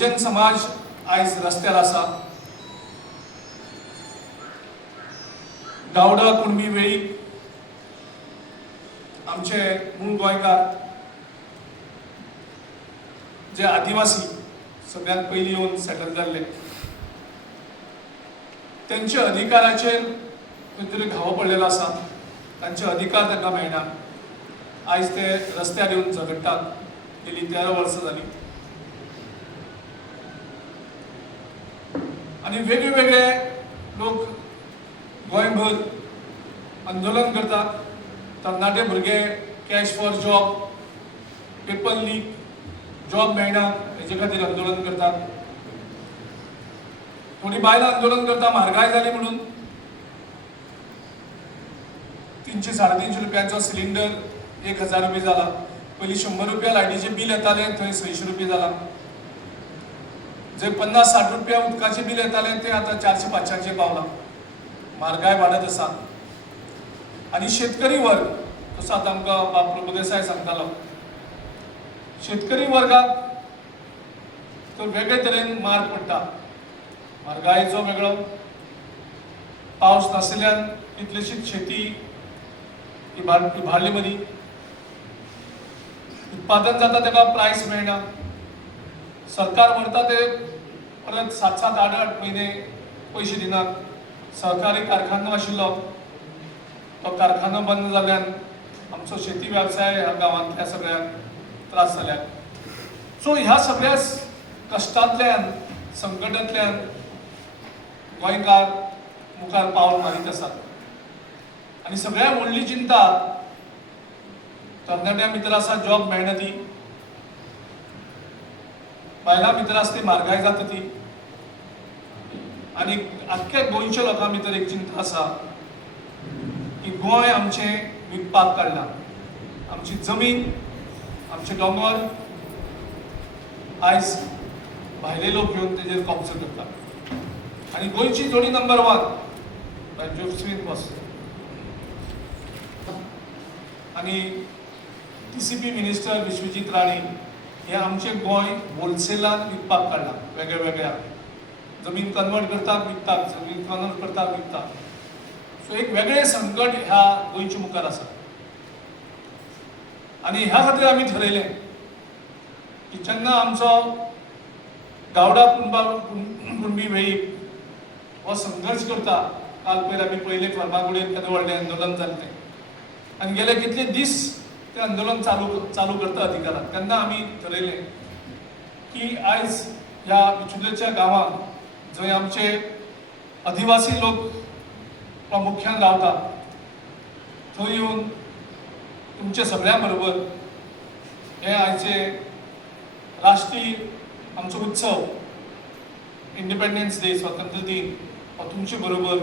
बहुजन समाज आज रस्त्यार आसा। गावडा कुणबी वेळीप आमचे मूळ गोंयकार जे आदिवासी सगळ्यात पयलीं येवन सेटल जाल्ले त्यांचे अधिकाराचेर खंय तरी घावो पडलेलो आसा। तांचे अधिकार तांकां मेळना। आयज ते रस्त्यार येवन झगडटात। गेली 13 वर्सां जाली आनी वेगळे वेगळे लोक गोंयभर आंदोलन करतात। तरणाटे भुरगे cash for job, paper leak, job मेळना हेजे खातीर आंदोलन करतात। थोडी बायलां आंदोलन करता म्हारगाय जाली म्हणून। 300-350 रुपयांचो सिलिंडर 1000 रुपये जाला। पयलीं 100 रुपया लायटीचें बील येतालें, थंय 600 रुपये जालां। जे 50-60 रुपया उदकाचें बील येतालें तें आतां 400-500 पावलां। म्हारगाय वाडत आसा। आनी शेतकरी वर्ग जसो आतां आमकां बाब प्रभुदेसाय सांगतालो, शेतकरी वर्गाक तो वेगळे तरेन मार पडटा। म्हारगायेचो वेगळो, पावस नाशिल्ल्यान कितलीशीच शेती इबाडली मदी, उत्पादन जाता ताका प्रायस मेळना। सरकार म्हणटा ते परत 7-8 म्हयने पयशे दिनात। सहकारी कारखानो आशिल्लो तो कारखानो बंद जाल्ल्यान आमचो शेती वेवसाय ह्या गांवांतल्या सगळ्यांक त्रास जाल्यात। सो ह्या सगळ्या कश्टांतल्यान, संकटांतल्यान गोंयकार मुखार पावल मारीत आसात। आनी सगळ्यात व्हडली चिंता तरणाट्या भितर आसा जॉब मेळना ती, बायलां भितर आसा ती म्हारगाय जाता ती, आनी आख्ख्या गोंयच्या लोकां भितर एक चिंता आसा की गोंय आमचें विकपाक काडलां। आमची जमीन, आमचे दोंगर आयज भायले लोक घेवन तेजेर कब्जो करतात। आनी गोंयची जोडी नंबर 1 बाय जोसेफीन बॉस आनी TCP मिनिस्टर विश्वजीत राणे हे आमचे गोंय होलसेलान विकपाक काडलां। वेगळ्या वेगळ्या जमीन कन्वर्ट करतात विकतात, जमीन कन्वर्ट करतात विकतात। सो एक वेगळे संकट ह्या गोंयच्या मुखार आसा। आनी ह्या खातीर आमी ठरयलें की जेन्ना आमचो गावडा कुणबी वेळीप हो संघर्श करता, काल पयर आमी पयले फर्मागुडयेर केन्ना व्हडलें आंदोलन जालें तें, आनी गेले कितले दीस तें आंदोलन चालू करता अधिकाराक, तेन्ना आमी ठरयलें की आयज ह्या बिचुलेच्या गांवांत जंय आमचे आदिवासी लोक प्रामुख्यान रावता, थंय येवन तुमच्या सगळ्यां बरोबर हे आयचे राष्ट्रीय आमचो उत्सव इंडिपेंडन्स डे, स्वातंत्र्य दिन हो तुमचे बरोबर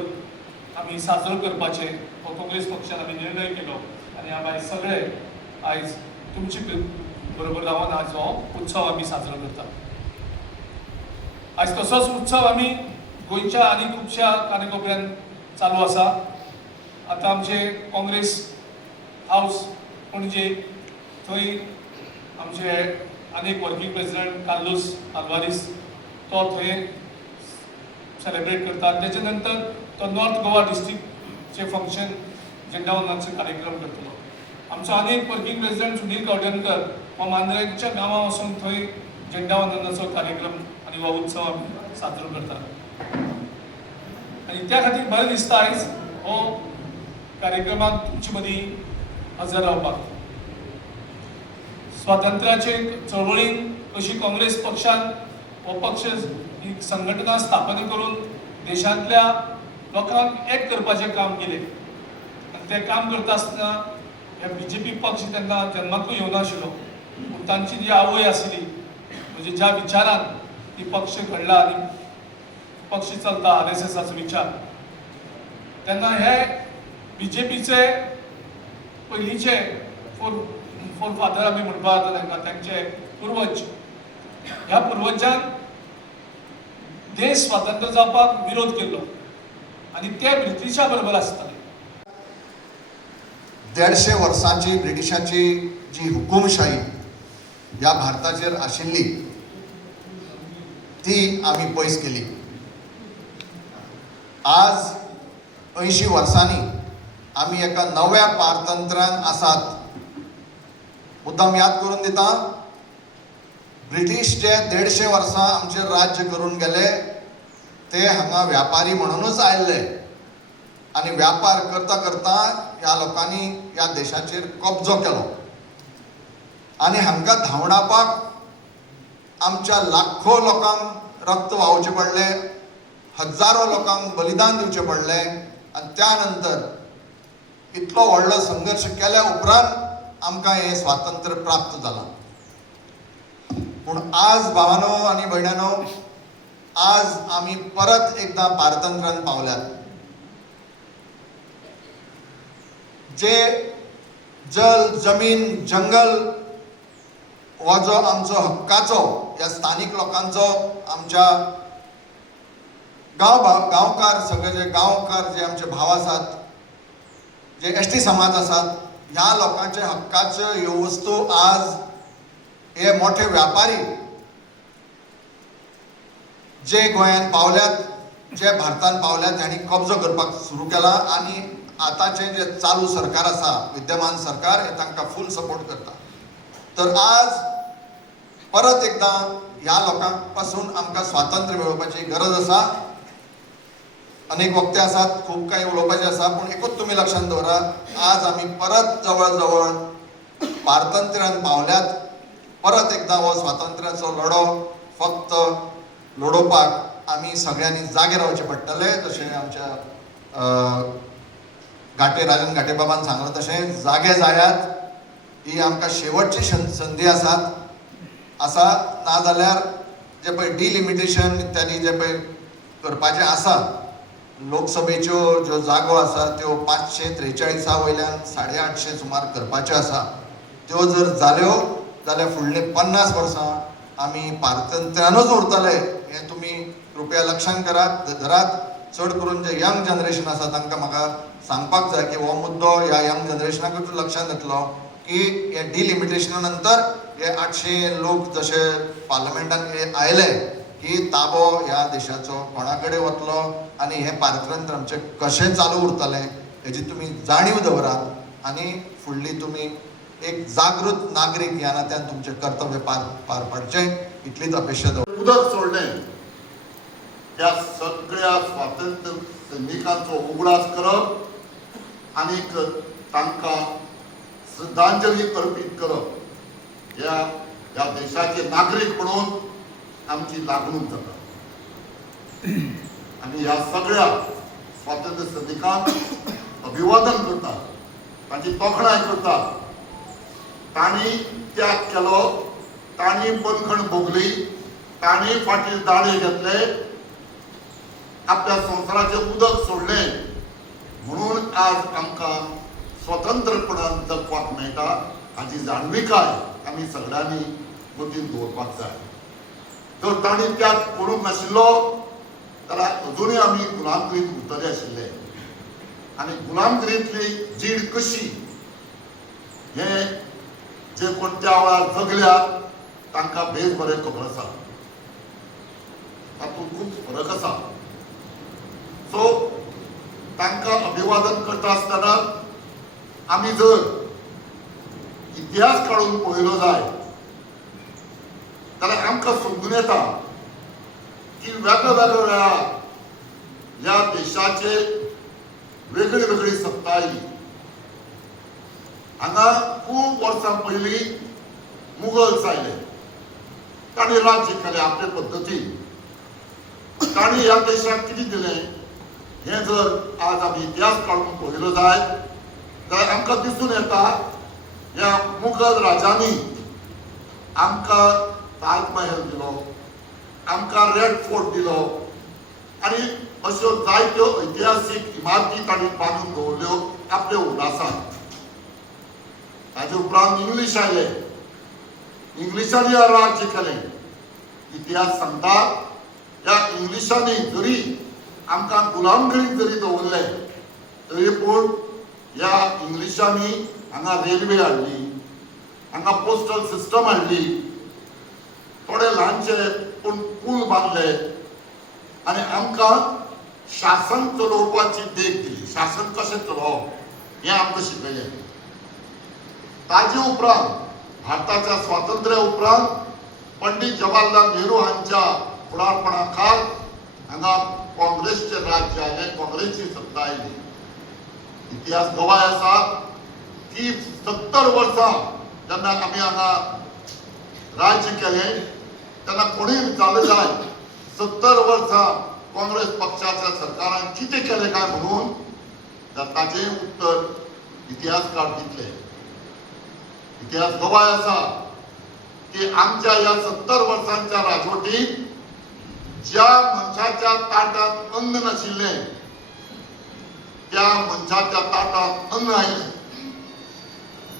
आमी साजरो करपाचे हो काँग्रेस पक्षान आमी निर्णय केलो। आनी आमी सगळे आयज तुमचे बरोबर रावन आज हो उत्सव आमी साजरो करता। आयज तसोच उत्सव आमी गोंयच्या आनी खुबश्या कानाकोपऱ्यांत चालू आसा। आतां आमचे काँग्रेस हावस पणजे, थंय आमचे आनीक वर्किंग प्रेसिडेंट कार्लोस आल्वारीस तो थंय सेलेब्रेट करता। तेचे नंतर तो नॉर्थ गोवा डिस्ट्रिक्टचे फंक्शन झेंडावंदनाचे कार्यक्रम करतलो। आमचो आनीक वर्किंग प्रेसिडेंट सुनील गावडेकर हो मांद्रेच्या गांवां वचून थंय झेंडावंदनाचो कार्यक्रम आनी हो उत्सव आमी साजरो करतात। आनी त्या खातीर बरें दिसता आयज हो कार्यक्रमाक तुमचे मदीं हजर रावपाक। स्वातंत्र्याचे चळवळीन कशी काँग्रेस पक्षान हो पक्ष ही संघटना स्थापन करून देशांतल्या लोकांक एक करपाचें काम केलें। आनी तें काम करता आसतना हे BJP पक्ष तेन्ना जन्माकूय येवनाशिल्लो, पूण तांची जी आवय आसली, म्हणजे ज्या विचारान ती पक्ष घडला आनी पक्ष चलता RSSाचो विचार, तेन्ना हे BJPचे पयलींचे फोरफादर आमी म्हणपाक जाता तांकां, तांचे पुर्वज, ह्या पुर्वजान देश स्वातंत्र्य जावपाक विरोध केल्लो आनी ते ब्रिटिशा बरोबर आसताले। 150 वर्सांची ब्रिटिशांची जी हुकुमशाही ह्या भारताचेर आशिल्ली ती आमी पयस केली. आज 80 वर्सांनी आमी एका नव्या पारतंत्र्यान आसात. मुद्दाम याद करून दिता, ब्रिटीश जे 150 वर्सां आमचेर राज्य करून गेले ते हांगा व्यापारी म्हणूनच आयल्ले आनी व्यापार करता करता ह्या लोकांनी ह्या देशाचेर कब्जो केलो आनी हांकां धांवडावपाक आमच्या लाखो लोकांक रक्त व्हांवचें पडलें, हजारो लोकांक बलिदान दिवचें पडलें आनी त्या नंतर इतलो व्हडलो संघर्श केल्या उपरांत आमकां हें स्वातंत्र्य प्राप्त जालां. पूण आज भावांनो आनी भयणांनो, आज आमी परत एकदां पारतंत्र्यान पावल्यात. जे जल, जमीन, जंगल हो जो आमचो हक्काचो, ह्या स्थानीक लोकांचो, आमच्या गांवकार, सगळे जे गांवकार जे आमचे भाव आसात, जे एसटी समाज आसात, ह्या लोकांचे हक्काच्यो ह्यो वस्तू आज हे मोठे व्यापारी जे गोंयांत पावल्यात, जे भारतांत पावल्यात, हांणी कब्जो करपाक सुरू केला आनी आतांचें जे चालू सरकार आसा, विद्यमान सरकार, हे तांकां फूल सपोर्ट करता. तर आज परत एकदां ह्या लोकां पासून आमकां स्वातंत्र्य मेळोवपाची गरज आसा. अनेक वक्ते आसात, खूब काही उलोवपाचें आसा, पूण एकूच तुमी लक्षांत दवरात, आज आमी परत जवळ जवळ पारतंत्र्यान पावल्यात. परत एकदां हो स्वातंत्र्याचो लढो फक्त लडोवपाक आमी सगळ्यांनी जागे रावचें पडटलें. जशें आमच्या राजन घाटे बाबान सांगलें तशें जागे जायात, ही आमकां शेवटची संदी आसा. नाजाल्यार जे पळय डिलिमिटेशन इत्यादी जे पळय करपाचें आसा, लोकसभेच्यो ज्यो जागो आसा त्यो 543 वयल्यान 850 सुमार करपाच्यो आसा. त्यो जर जाल्यो जाल्यार फुडलीं 50 वर्सां आमी पारतंत्र्यानूच उरतले. हें तुमी कृपया लक्षांत धरात. चड करून जे यंग जनरेशन आसा तांकां म्हाका सांगपाक जाय की हो मुद्दो ह्या यंग जनरेशनाकूच लक्षांत येतलो की हे डिलिमिटेशना नंतर हे 800 लोक जशे पार्लमेंटान आयले की ताबो ह्या देशाचो कोणा कडेन वतलो आनी हें पारतंत्र्य आमचें कशें चालू उरतलें हेची तुमी जाणीव दवरात आनी फुडली तुमी एक जागृत नागरीक ह्या नात्यान तुमचें कर्तव्य पार पाडचें, इतलीच अपेक्षा दवरता. उदक सोडलें त्या सगळ्या स्वातंत्र्य सैनिकांचो उगडास करप आनीक तांकां श्रद्धांजली अर्पीत करप ह्या देशाचे नागरीक म्हणून आमची लागणूक जाता. आनी ह्या सगळ्या स्वातंत्र्य सैनिकांक अभिवादन करता, तांची तोखणाय करता. तांणी त्याग केलो, तांणी बंदखण भोगली, तांणी फाटील दाडे घेतले, आपल्या संवसाराचें उदक सोडलें म्हणून आज आमकां स्वतंत्रपणान जगपाक मेळटा. हाची जाणविकाय आमी सगळ्यांनी मतीन दवरपाक जाय. जर तांणी त्याग करूंक नाशिल्लो जाल्यार अजुनूय आमी गुलामगिरींत उरतले आशिल्ले. आनी गुलामगिरींतली जीण कशी हें जे कोण त्या वेळार जगल्यात तांकां बेस बरें खबर आसा. तातूंत खूब फरक आसा. सो तांकां अभिवादन करता आसतना आमी जर इतिहास काडून पळयलो जाय जाल्यार आमकां समजून येता की वेगळ्या वेळार ह्या देशाचे वेगळी वेगळी सत्ता आयली. हांगा खूब वर्सां पयलीं मुगल्स आयले. तांणी राज्य केलें आपले पद्दतीन. तांणी ह्या देशाक कितें दिलें हें जर आज आमी इतिहास काडून पळयलो जाय जाल्यार आमकां दिसून येता ह्या मुगल राजांनी आमकां ताज महल दिलो, आमकां रेड फोर्ट दिलो आनी अश्यो जायत्यो ऐतिहासीक इमारती तांणी बांदून दवरल्यो आपल्या उल्हासान. ताचे उपरांत इंग्लीश आयले, इंग्लिशांनी राज्य केलें. इतिहास सांगता ह्या इंग्लिशांनी जरी आमकां गुलामगिरींत जरी दवरलें तरी पूण ह्या इंग्लिशांनी हांगा रेल्वे हाडली, हांगा पोस्टल सिस्टम हाडली, थोडे ल्हानशे कोण पूल बांधले आणि आमकां शासन चलोवपाची देख दिली. शासन कशें चलोवप हें आमकां शिकयलें. ताजे उपरांत भारताच्या स्वातंत्र्या उपरांत पंडित जवाहरलाल नेहरू हांच्या फुडारपणा खाल हांगा काँग्रेसचें राज्य आयलें, काँग्रेसची सत्ता आयली. इतिहास गवाय आसा की 70 वर्सां जेन्ना आमी हांगा राज्य केलें तेन्ना कोणीय विचारलें जाय 70 वर्सां काँग्रेस पक्षाच्या सरकारान कितें केलें काय म्हणून, तर ताचें उत्तर इतिहासकार दितले. इतिहास गवाय आसा की आमच्या ह्या 70 वर्सांच्या राजवटीत ज्या मनशाच्या ताटात अन्न नाशिल्लें त्या मनशाच्या ताटात अन्न आयलें.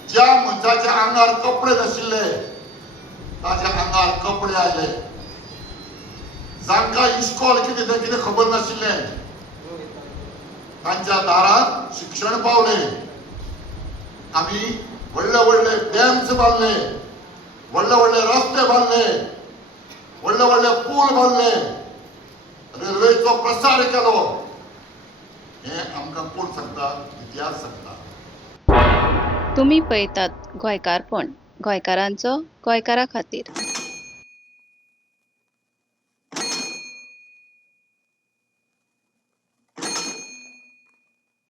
ज्या मनशाच्या आंगार कपडे नाशिल्ले ताच्या आंगार कपडे आयले. जांकां इस्कॉल कितें तें कितें खबर नाशिल्लें तांच्या दारांत शिक्षण पावलें. आमी व्हडले व्हडले डॅम्स बांदले, व्हडले व्हडले रस्ते बांदले, व्हडले व्हडले पूल बांदले, रेल्वेचो प्रसार केलो. हें आमकां कोण सांगता? इतिहास सांगता. तुम्ही पळयतात गोंयकारपण, गोंयकारांचो गोंयकारा खातीर.